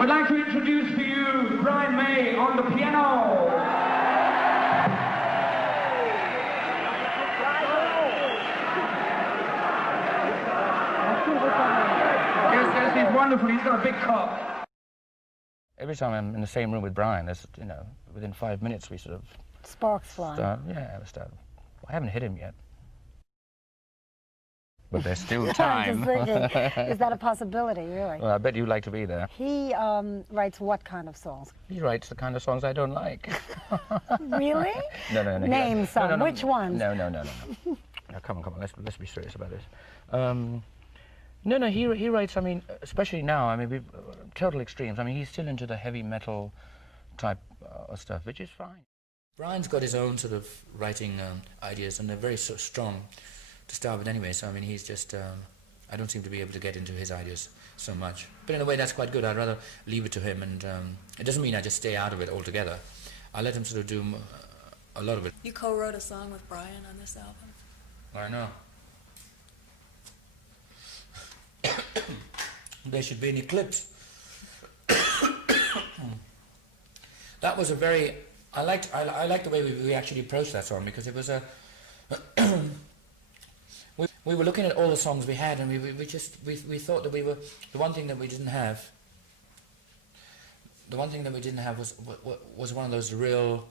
I'd like to introduce to you Brian May on the piano. Yes, he's wonderful. He's got a big cock. Every time I'm in the same room with Brian, there's, within 5 minutes we sort of... Sparks fly. We start. I haven't hit him yet. But there's still time. Just thinking, is that a possibility, really? Well, I bet you'd like to be there. He writes what kind of songs? He writes the kind of songs I don't like. Really? No. Name some. Which ones? No. Now, come on. Let's be serious about this. No. He writes. I mean, especially now. I mean, total extremes. I mean, he's still into the heavy metal type stuff, which is fine. Brian's got his own sort of writing ideas, and they're very sort of strong to start with anyway, so I mean he's just, I don't seem to be able to get into his ideas so much. But in a way that's quite good. I'd rather leave it to him, and it doesn't mean I just stay out of it altogether. I let him sort of do a lot of it. You co-wrote a song with Brian on this album? I know. There should be an eclipse. That was a very, I liked the way we actually approached that song, because it was a we were looking at all the songs we had, and we thought that we were, the one thing that we didn't have was one of those real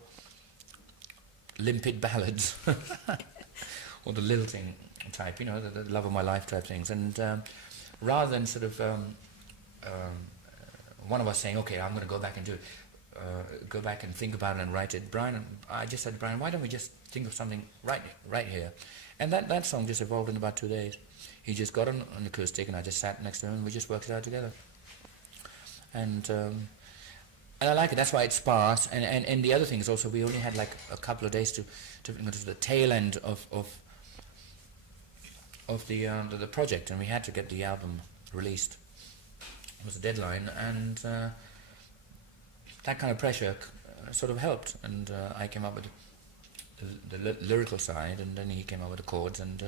limpid ballads, or the lilting type, the love of my life type things. And rather than sort of one of us saying, okay, I'm going to go back and do it, go back and think about it and write it, I just said, Brian, why don't we just think of something right here? And that song just evolved in about 2 days. He just got on an acoustic, and I just sat next to him, and we just worked it out together. And I like it. That's why it's sparse. And the other thing is also we only had like a couple of days to go to the tail end of the project, and we had to get the album released. It was a deadline, and that kind of pressure sort of helped. And I came up with the lyrical side, and then he came up with the chords, and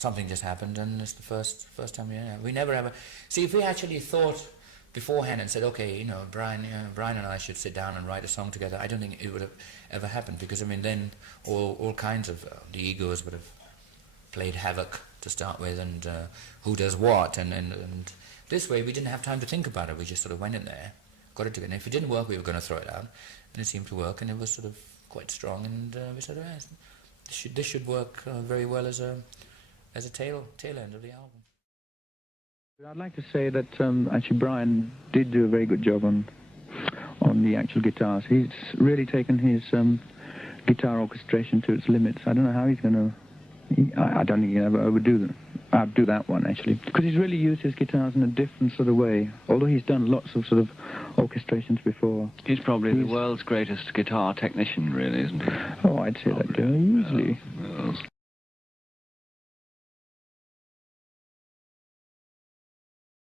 something just happened, and it's the first time we never ever see, if we actually thought beforehand and said, okay, Brian and I should sit down and write a song together, I don't think it would have ever happened, because I mean then all kinds of the egos would have played havoc to start with, and who does what, and this way we didn't have time to think about it. We just sort of went in there, got it together, and if it didn't work we were going to throw it out, and it seemed to work, and it was sort of quite strong, and we said, this should work very well as a tail end of the album. I'd like to say that actually Brian did do a very good job on the actual guitars. He's really taken his guitar orchestration to its limits. I don't know how he's going to. I don't think he'll ever outdo that one, actually, because he's really used his guitars in a different sort of way, although he's done lots of sort of orchestrations before. He's probably the world's greatest guitar technician, really, isn't he? Oh, I'd say that, easily.